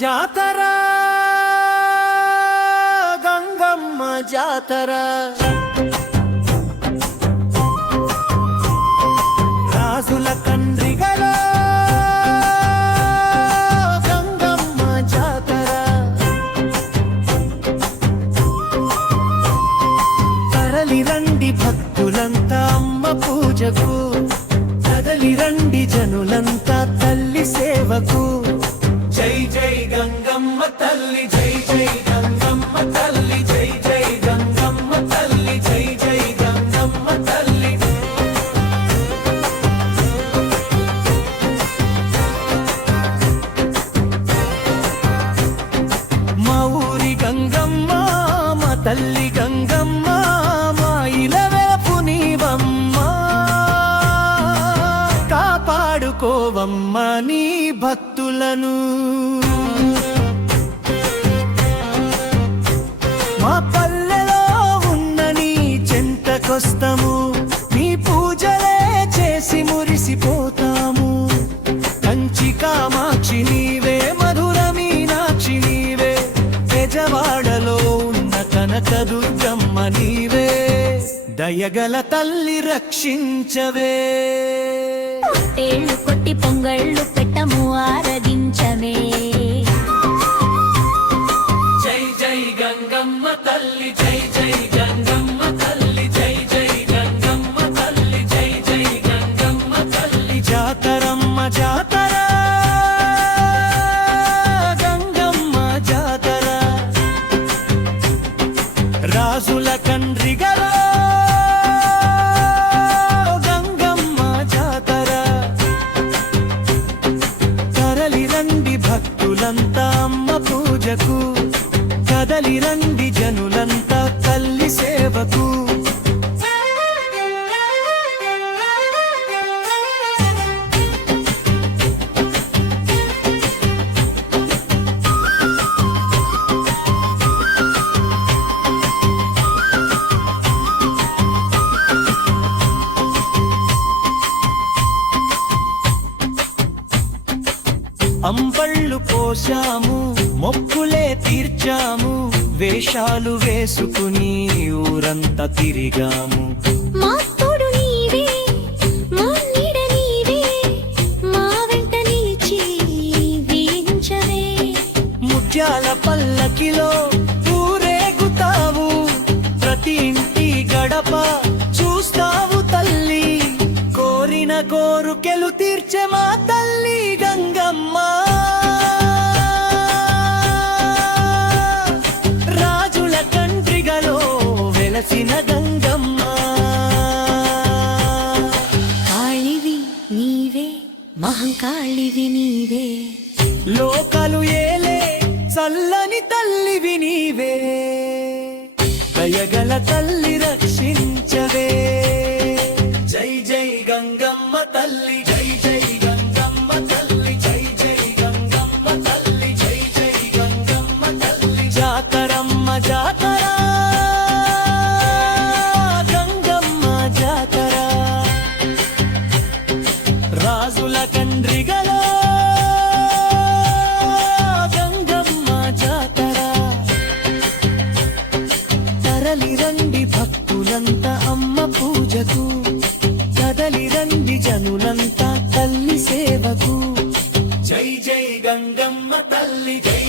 జాతర గంగమ్మ జాతర రాజుల కండ్రిగల గంగమ్మ జాతర తరలి రండి భక్తులంతా అమ్మ పూజకు కదలి రండి జనులంతా తల్లి సేవకు జై జై గంగమ్మ తల్లి జై జై గంగమ్మ తల్లి జై జై గంగమ్మ తల్లి జై జై గంగమ్మ తల్లి మా ఊరి గంగమ్మ మా తల్లి గంగమ్మ మా ఇలవేపు నీవమ్మ కాపాడుకోవమ్మ నీ భక్తులను మా పల్లెలో ఉన్న నీ చెంతకొస్తము నీ పూజలే చేసి మురిసిపోతాము కంచి కామాక్షి నీవే మధుర మీనాక్షి నీవే పెజవాడలో ఉన్న కనకదుర్గమ్మ నీవే దయగల తల్లి రక్షించవే పొట్టేళ్ళు కొట్టి పొంగళ్ళు పెట్టము ఆరగించమే జై జై గంగమ్మ తల్లి జై జై గంగమ్మ తల్లి జై జై గంగమ్మ తల్లి జై జై గంగమ్మ తల్లి జాతరమ్మ జాతర గంగమ్మ జాతర రాజుల కండ్రిగల గంగమ్మ జాతర తరలి రండి భక్తులంతా అమ్మ పూజకు కదలి రండి జనులంతా తల్లి సేవకు అంబళ్ళు పోశాము మొక్కులే తీర్చాము వేషాలు వేసుకుని ఊరంతా తిరిగాము మా తోడు నీవే మా నీడ నీవే మా వెంట నిలిచి దీవించవే ముత్యాల పల్లకిలో ఊరేగుతావు ప్రతి ఇంటి గడప చూస్తావు తల్లి కోరిన కోరుకెలు తీర్చే మా తల్లి గంగమ్మ రాజుల కండ్రిగలో వెలసిన గంగమ్మ కాళివి నీవే మహంకాళివి నీవే లోకాలు ఏలే చల్లని తల్లివి నీవే దయగల తల్లి రక్షించవే జై జై గంగమ్మ తల్లి జై జై గంగమ్మ తల్లి జై జై గంగమ్మ తల్లి జై జై గంగమ్మ తల్లి జాతరమ్మ జాతర గంగమ్మ జాతర రాజుల కండ్రిగల గంగమ్మ జాతర తరలి రండి భక్తులంతా అమ్మ పూజకు కదలి రండి జనులంతా తల్లి సేవకు జై జై గంగమ్మ తల్లి జై